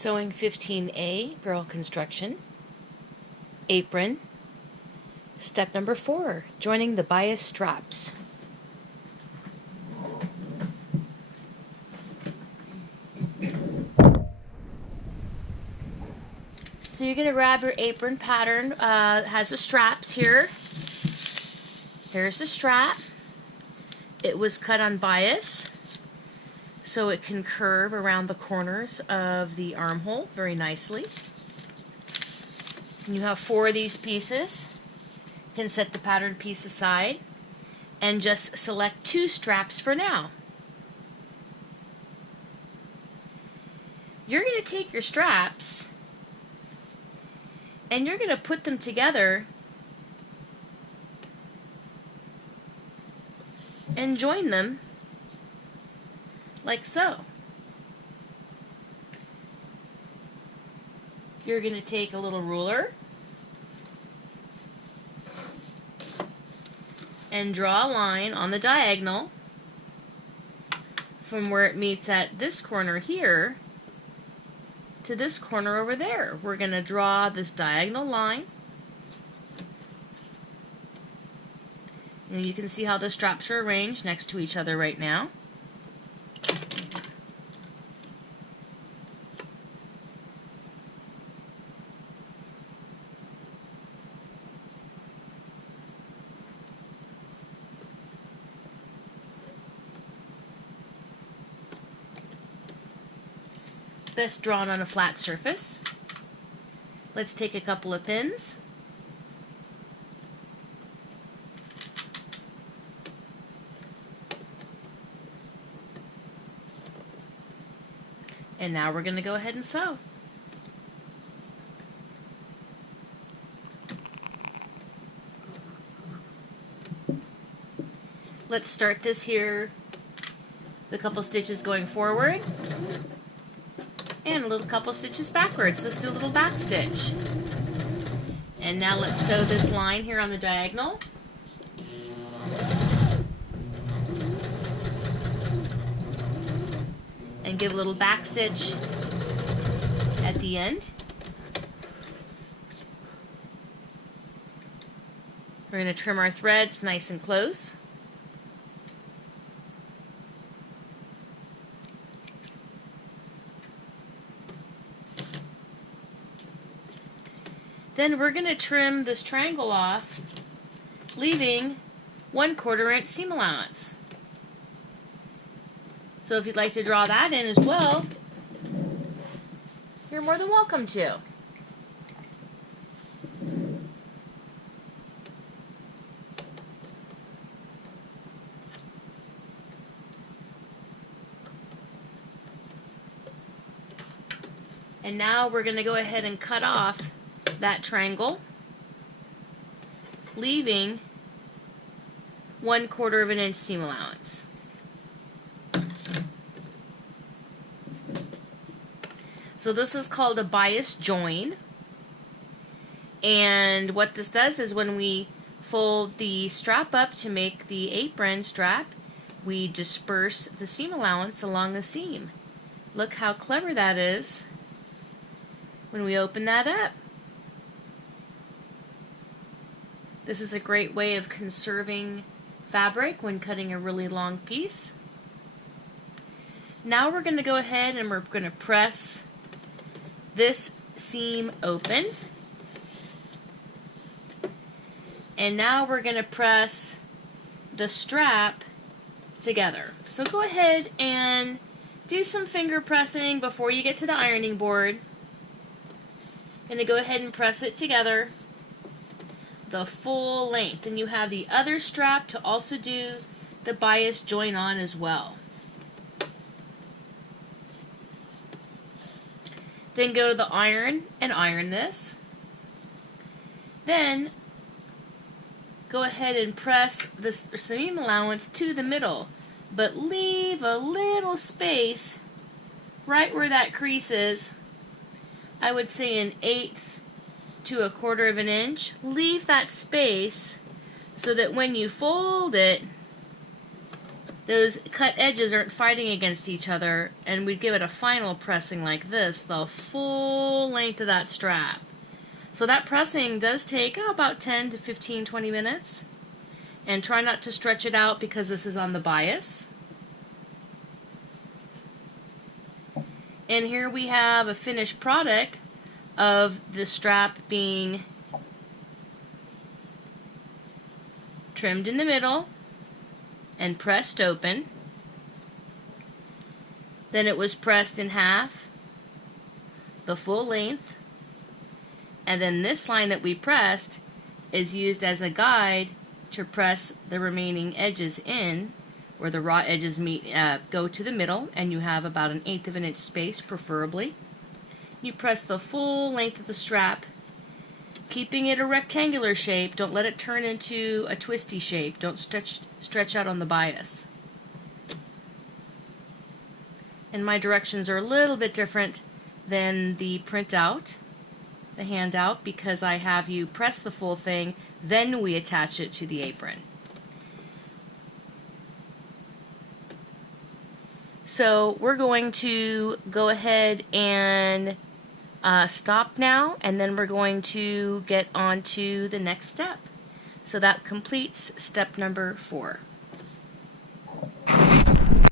Sewing 15A, barrel construction, apron. Step number 4, joining the bias straps. So you're going to grab your apron pattern. It has the straps here. Here's the strap. It was cut on bias so it can curve around the corners of the armhole very nicely. And you have 4 of these pieces. You can set the pattern piece aside and just select 2 straps for now. You're going to take your straps and you're going to put them together and join them like so. You're going to take a little ruler and draw a line on the diagonal from where it meets at this corner here to this corner over there. We're going to draw this diagonal line. And you can see how the straps are arranged next to each other right now. Best drawn on a flat surface. Let's take a couple of pins. And now we're going to go ahead and sew. Let's start this here, the couple stitches going forward and a little couple stitches backwards. Let's do a little back stitch. And now let's sew this line here on the diagonal. And give a little back stitch at the end. We're going to trim our threads nice and close. Then we're going to trim this triangle off, leaving 1/4 inch seam allowance. So if you'd like to draw that in as well, you're more than welcome to. And now we're going to go ahead and cut off that triangle, leaving 1/4 inch seam allowance. So this is called a bias join, and what this does is when we fold the strap up to make the apron strap, we disperse the seam allowance along the seam. Look how clever that is when we open that up. This is a great way of conserving fabric when cutting a really long piece. Now we're going to go ahead and we're going to press this seam open. And now we're going to press the strap together. So go ahead and do some finger pressing before you get to the ironing board. I'm going to go ahead and press it together the full length, and you have the other strap to also do the bias join on as well. Then go to the iron and iron this. Then go ahead and press the seam allowance to the middle, but leave a little space right where that crease is. I would say 1/8 to 1/4 inch. Leave that space so that when you fold it, those cut edges aren't fighting against each other, and we'd give it a final pressing like this, the full length of that strap. So that pressing does take about 10 to 15, 20 minutes. And try not to stretch it out because this is on the bias. And here we have a finished product of the strap being trimmed in the middle and pressed open. Then it was pressed in half, the full length. And then this line that we pressed is used as a guide to press the remaining edges in, where the raw edges meet, go to the middle, and you have about 1/8 of an inch space, preferably. You press the full length of the strap, keeping it a rectangular shape. Don't let it turn into a twisty shape. Don't stretch out on the bias. And my directions are a little bit different than the printout, the handout, because I have you press the full thing, then we attach it to the apron. So we're going to go ahead and stop now, and then we're going to get on to the next step. So that completes step number 4.